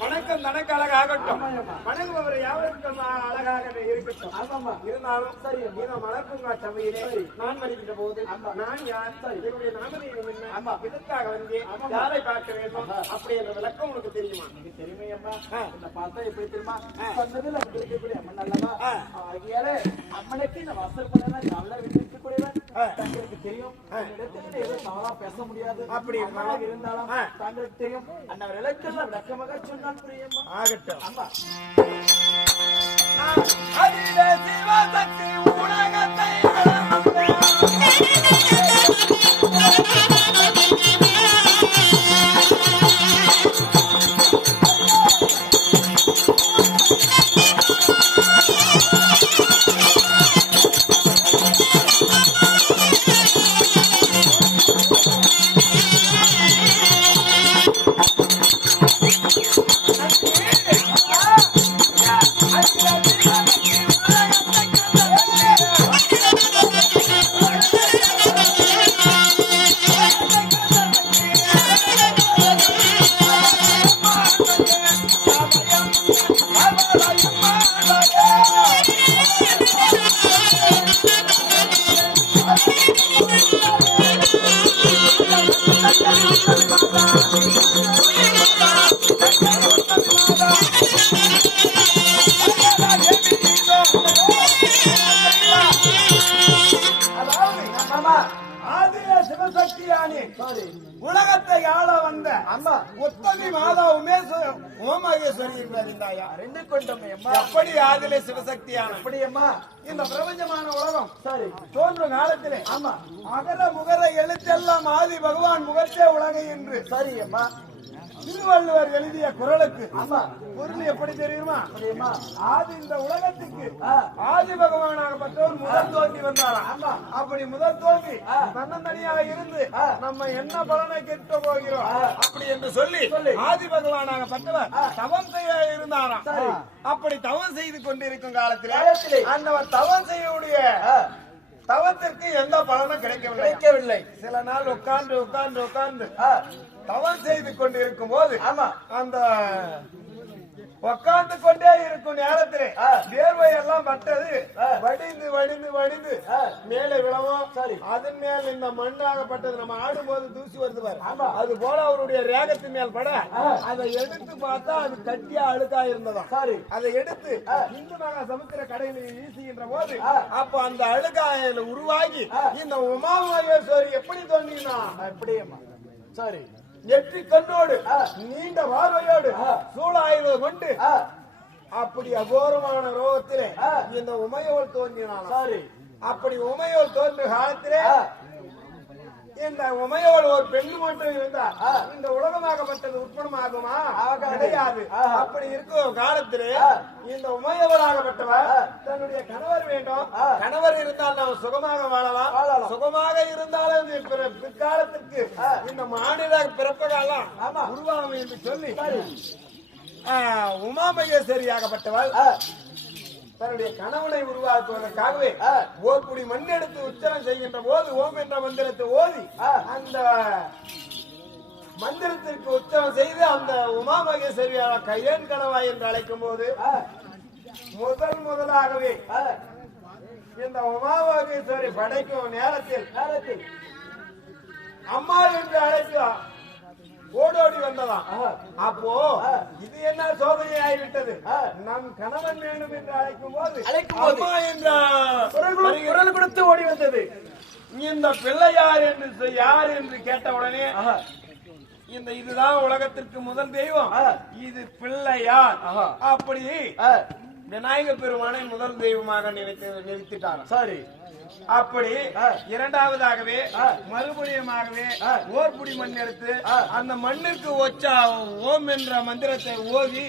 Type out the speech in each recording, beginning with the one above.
வணக்கம் தனக்கு அழகாகட்டும், வணங்குபவர் யாவருக்கும் அழகாக இருக்கட்டும். இருந்தாலும் சரி, இந்த மலர்பூங்கா சபையிலே நான் வருகின்ற போது நான் யார், என்னுடைய நாமதேயம் என்ன, எதற்காக வந்து யாரை பார்க்க வேண்டும் அப்படி என்ற விளக்கம் உனக்கு தெரியுமா? தெரியுமே அம்மா. இந்த பார்த்தா எப்படி தெரியுமா, சொன்னதில் இருக்கக்கூடிய அம்மன் அல்லவா, ஆகியாலே அம்மனுக்கு இந்த வாசல் பண்ண நல்ல வீட்டு இருக்கக்கூடியவன் தங்களுக்கு தெரியும். இடத்துல ஏதோ தவறா பேச முடியாது, அப்படி இருந்தாலும் தங்களுக்கு தெரியும். அந்த விளக்கெல்லாம் விளக்கமாக சொன்னால் புரியுமா? ஆகட்டும் அம்மா. அதிலே சிவசக்தி உலகத்தை உலகத்தை ஆள வந்த ஆமா உத்தமி மாதா உமாமகேஸ்வரி என்பதாயா அறிந்து கொண்டோமே அம்மா. எப்படி ஆதிலே சிவசக்தியான எப்படி அம்மா? இந்த பிரபஞ்சமான உலகம் சரி தோன்றும் காலத்திலே ஆமா அகர முகர எழுத்தெல்லாம் ஆதி பகவான் முகத்தே உலகை என்று சரி அம்மா. திருவள்ளுவர் எழுதிய குறளுக்கு ஆமா பொருள் எப்படி தெரியுமா? அப்படியேம்மா. ஆதி இந்த உலகத்துக்கு ஆ. ஆதி பகவானாகப்பட்டவர் முதல் தோன்றி வந்தாராம். ஆமா. அப்படி முதல் தோன்றி ஆ. தன்னந்தனியாக இருந்து ஆ. நம்ம என்ன பலனை கேட்க போகிறோம் அப்படி என்று சொல்லி ஆதி பகவானாகப்பட்டவர் தவம் செய்ய இருந்தாராம். சரி. அப்படி தவம் செய்து கொண்டிருக்கும் காலத்திலே காலத்திலே அந்த தவம் செய்யக்கூடிய தவத்திற்கு எந்த பலனும் கிடைக்கவில்லை. சில நாள் உட்கார்ந்து உட்கார்ந்து உட்கார்ந்து ஆ. தவம் செய்து கொண்டிருக்கும் போது ஆமா அந்த உட்கார்ந்து கொண்டே இருக்கும் நேரத்திலே வேர்வை எல்லாம் பட்டது வடிந்து வடிந்து வடிந்து மேலே விழவும் சரி. அதன் மேல் இந்த மண்ணாகப்பட்டது நம்ம ஆடும்போது தூசி வருது பாரு. ஆமா. அது போல அவருடைய ரேகத்தின் மேல் பட அதை எடுத்து பார்த்தா அது கட்டியா அழுக்கா இருந்ததாம். சரி. அதை எடுத்து இந்து மகா சமுத்திர கடையில் வீசுகின்ற போது அப்ப அந்த அழுக்காயில உருவாகி இந்த உமாமகேஸ்வரி எப்படி தோன்றினா எப்படியம்மா? சரி நெற்றி கண்ணோடு நீண்ட பார்வையோடு சூழாயுதம் கொண்டு அப்படி அகோரமான ரோகத்திலே இந்த உமையோல் தோன்றினான். சரி. அப்படி உமையோல் தோன்றிய காலத்திலே இந்த உமையோல் ஒரு பெண்ணு மட்டும் இருந்தா இந்த உலகமாகப்பட்டது உட்பணமாகுமா? கிடையாது. அப்படி இருக்கும் காலத்திலே இந்த உமையவளாகப்பட்டவர் தன்னுடைய கணவர் வேண்டும். கணவர் இருந்தால் நாம் சுகமாக வாழலாம். சுகமாக இருந்தாலும் பிற்காலத்திற்கு இந்த மாநில பிறப்பதாலாம் உருவாகும் என்று சொல்லி உமாமகேஸ்வரியாகப்பட்டவள் தன்னுடைய கணவனை உருவாக்குவதற்காகவே ஓர்புடி மண் எடுத்து உச்சரம் செய்கின்ற போது ஓம் என்ற மந்திரத்தை ஓதி அந்த மந்திரத்திற்கு உச்சரம் செய்து அந்த உமாமகேஸ்வரியால் கையன் கணவாய் என்று அழைக்கும் போது முதலாகவே இந்த உமாமகேஸ்வரி படைக்கும் நேரத்தில் அம்மா என்று அழைக்கும் ஓடோடி வந்ததாம். அப்போ இது என்ன சோதனை ஆகிவிட்டது? நம் கணவன் வேண்டும் என்று அழைக்கும் போது அம்மா என்ற குரல் கொடுத்து ஓடி வந்தது. இந்த பிள்ளை யார் என்று கேட்ட உடனே இந்த இதுதான் உலகத்திற்கு முதல் தெய்வம், இது பிள்ளையார் அப்படி விநாயக பெருமானை முதல் தெய்வமாக நிறுத்திட்டார். சரி. அப்படி இரண்டாவதாகவே மறுபடியுமாகவே ஓர்புடி மண் எடுத்து அந்த மண்ணிற்கு ஓம் என்ற மந்திரத்தை ஓதி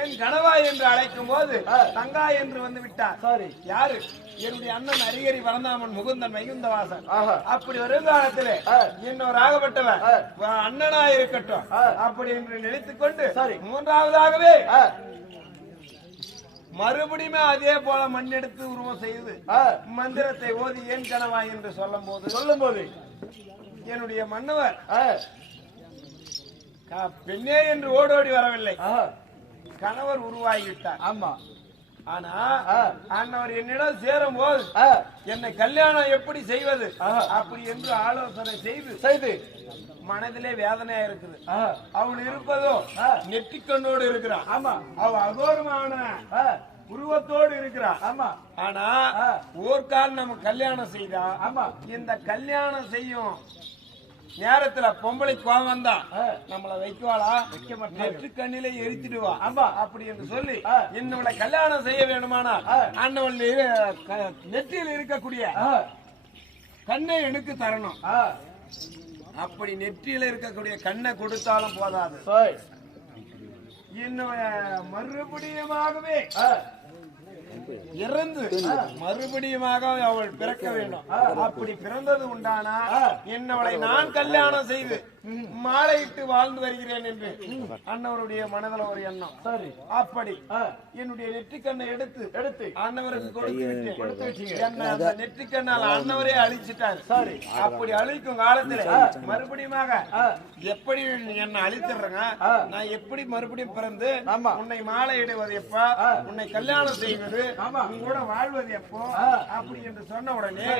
என் கணவாய் என்று அழைக்கும் போது தங்கா என்று வந்து விட்டார். யாரு? என்னுடைய அண்ணன் அரிகரி வளர்ந்தாமன் முகுந்தன் வைகுந்தவாசன். அப்படி வருங்காலத்திலே இன்னொரு ஆகப்பட்டவன் அண்ணனா இருக்கட்டும் அப்படி என்று நினைத்துக் கொண்டு மூன்றாவதாகவே மறுபடியும் அதே போல மண் எடுத்து உருவம் செய்து மந்திரத்தை ஓதி ஏன் கணவாய் என்று சொல்லும் போது என்னுடைய மன்னவர் பெண்ணே என்று ஓடோடி வரவில்லை, கணவர் உருவாகிவிட்டார். ஆமா. ஆனா அண்ணவர் என்னிடம் சேரும் போது என்னை கல்யாணம் எப்படி செய்வது அப்படி என்று ஆலோசனை செய்து மனதிலே வேதனையா இருக்குது. அவள் இருப்பதோ நெற்றிக்கண்ணோடு இருக்கிறான். ஆமா. அவ அகோரமான உருவத்தோடு இருக்கிறான். ஆமா. ஆனா ஓர்கால் நம்ம கல்யாணம் செய்தா இந்த கல்யாணம் செய்யும் நேரத்துல பொம்பளை கோவம் தான் நம்மள வைக்குவாளா? வைக்க மாட்டேன். நெற்று கண்ணிலே எரித்திடுவா. ஆமா. அப்படி என்று சொல்லி என்னோட கல்யாணம் செய்ய வேணுமானா அண்ணவள் நெற்றியில் இருக்கக்கூடிய கண்ணை எனக்கு தரணும். அப்படி நெற்றியில இருக்கக்கூடிய கண்ணை கொடுத்தாலும் போதாது, இன்னும் மறுபடியுமாகவே இறந்து மறுபடியுமாக அவள் பிறக்க வேண்டும். அப்படி பிறந்தது உண்டானா என்னவளை நான் கல்யாணம் செய்து மாலையிட்டு வாழ்ந்து வருகிறேன் என்று அண்ணவருடைய மனதில் ஒரு எண்ணம். சரி. அப்படி என்னுடைய நெற்றிக்கண்ணை எடுத்து அண்ணவருக்கு கொடுத்து விட்டீங்க. அந்த நெற்றிக்கண்ணால் அண்ணவரே அழிச்சிட்டாரு. சரி. அப்படி அழிக்கும் காலத்தில் மறுபடியுமாக எப்படி என்ன அழித்துறங்க, நான் எப்படி மறுபடியும் பிறந்து உன்னை மாலையிடுவது எப்ப, உன்னை கல்யாணம் செய்வது, கூட வாழ்வது எப்போ அப்படி என்று சொன்ன உடனே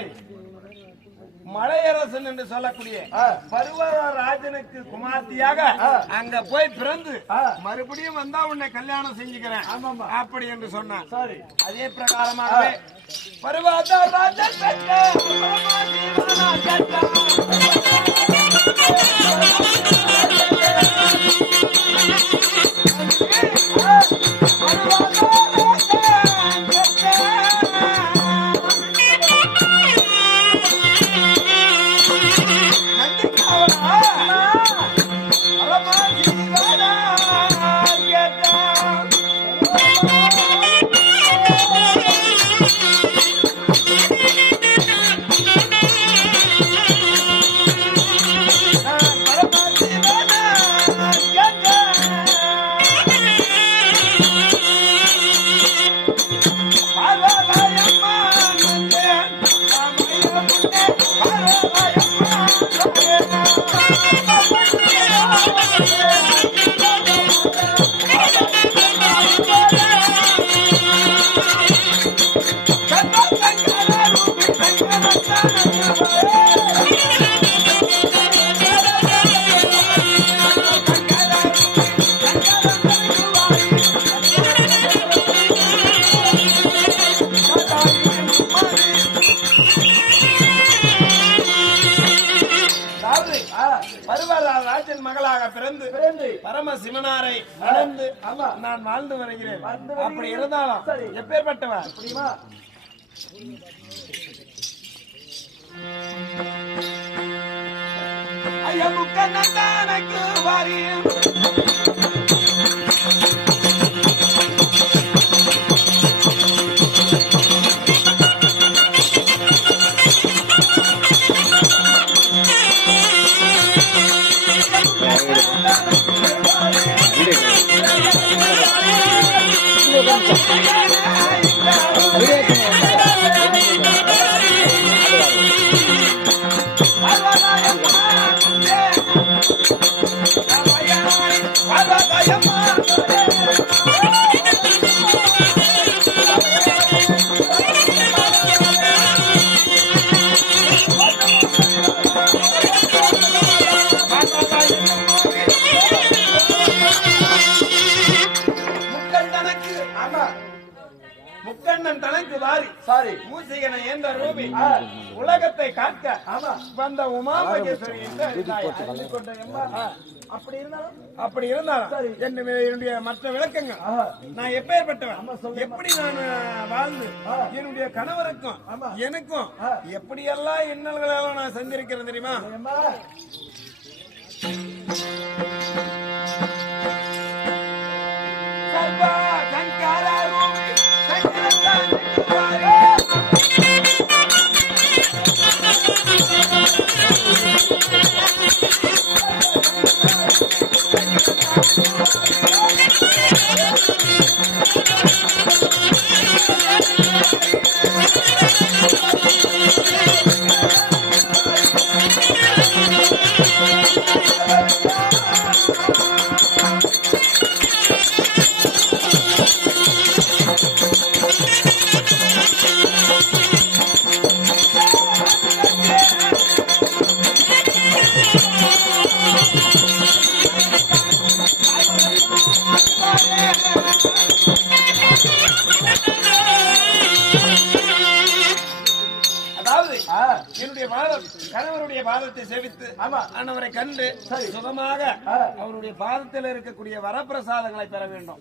மலையரசன் என்று சொல்லக்கூடிய பருவராஜனுக்கு குமார்த்தியாக அங்க போய் பிறந்து மறுபடியும் வந்தா உன்னை கல்யாணம் செஞ்சுக்கிறேன் அப்படி என்று சொன்னான். சரி. அதே பிரகாரமாகவே பருவராஜன் ராஜன் மகளாக பிறந்து பரம சிவனாரை மணந்து நான் வாழ்ந்து வருகிறேன். அப்படி இருந்தாலும் எப்பேற்பட்டவன் ஐயமுக்கண்ணனுக்கு வாரியம் முக்கண்ணன் தனக்கு வாரி மூசிகனை என்ற ரூபி உலகத்தை காக்க வந்த உமா மகேஸ்வரி அப்படி இருந்தாலும் என்னுடைய மற்ற விளக்கங்கள் நான் எப்பேற்பட்டவன், எப்படி நான் வாழ்ந்து என்னுடைய கணவருக்கும் எனக்கும் எப்படியெல்லாம் இன்னல்களெல்லாம் நான் செஞ்சிருக்கிறேன் தெரியுமா? என்னுடைய கணவருடைய பாதத்தை சேவித்து அன்னவரை கண்டு சுகமாக அவருடைய பாதத்தில் இருக்கக்கூடிய வரப்பிரசாதங்களை பெற வேண்டும்.